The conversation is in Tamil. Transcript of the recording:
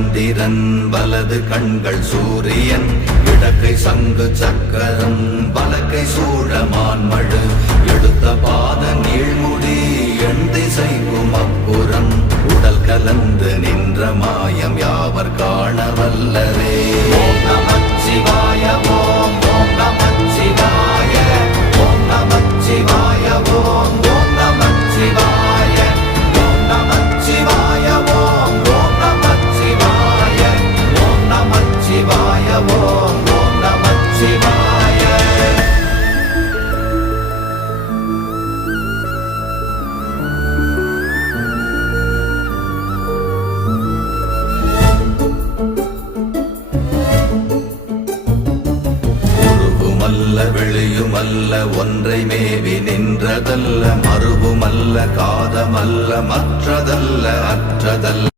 சந்திரன் வலது கண்கள் சூரியன் இடக்கை சங்கு சக்கரம் வலக்கை சூழமான்மழு எடுத்த பாத நீழ்முடி எண் திசைக்கும் அப்புறம் உடல் கலந்து நின்ற மாயம் யாவர் காண வல்லரே. ஓம் நமச்சிவாய ஓம் ஓம் நமச்சிவாய ஓம் நமச்சிவாய ஓம் ஓம் நமச்சிவாய ஓம் நமச்சிவாய ஓம் ஓம் நமச்சிவாய ஓம் நமச்சிவாய ஓம் ஓம் நமச்சிவாய. வெளியுமல்ல ஒன்றை மேவி நின்றதல்ல மறுவுமல்ல காதமல்ல மற்றதல்ல அற்றதல்ல